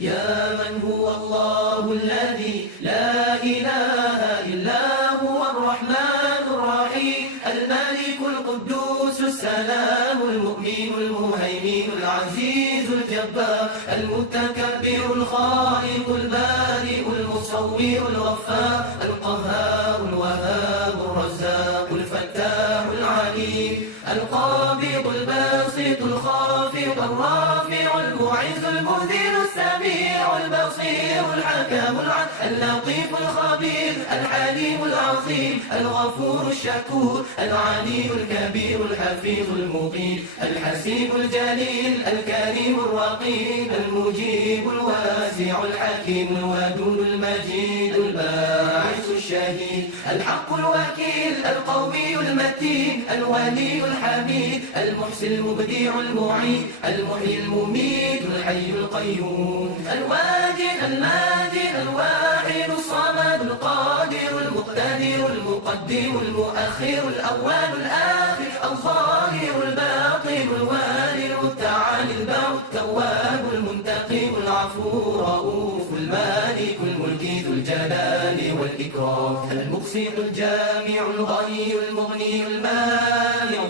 يا من هو الله الذي لا إله إلا هو الرحمن الرحيم الملك القدوس السلام المؤمن المهيمن العزيز الجبار المتكبر الخالق البارئ المصور الغفار القهار الوهاب الرزاق الفتاح العليم القابض الباسط الخافض الرافع المعز المذل السميع البصير الحكم العدل اللطيف الخبير الحليم العظيم الغفور الشكور العلي الكبير الحفيظ المقيم الحسيب الجليل الكريم الرقيب المجيب الواسع الحكيم الودود المجيد الباعث الشهيد الحق الوكيل القوي المتين الولي الحميد المحسن المبدع المعيد المحيي المميت الحي القيوم الواجد الماجد الواحد الصمد القادر المقتدر المقدم المؤخر الأول الآخر الظاهر الباطن الوالي المتعالي البر التواب المنتقم العفو رؤوف المالك الملك ذو الجلال والإكرام المقسط الجامع الغني المغني المانع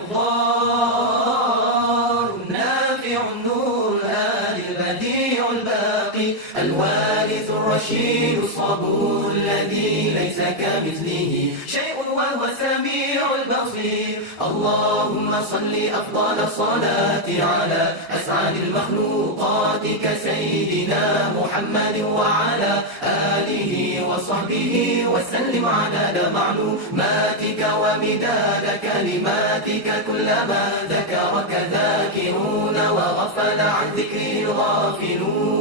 الضار النافع النور الهادي البديع الباقي الوارث الرشيد الصبور الذي ليس كمثله شيء وهو السميع البصير اللهم صل أفضل الصلاة على أسعد المخلوقات كسيدنا محمد وعلى آله وصحبه وسلم عدد معلوماتك ومداد كلماتك كلما ذكرك ذاكرون وغفل عن ذكره الغافلون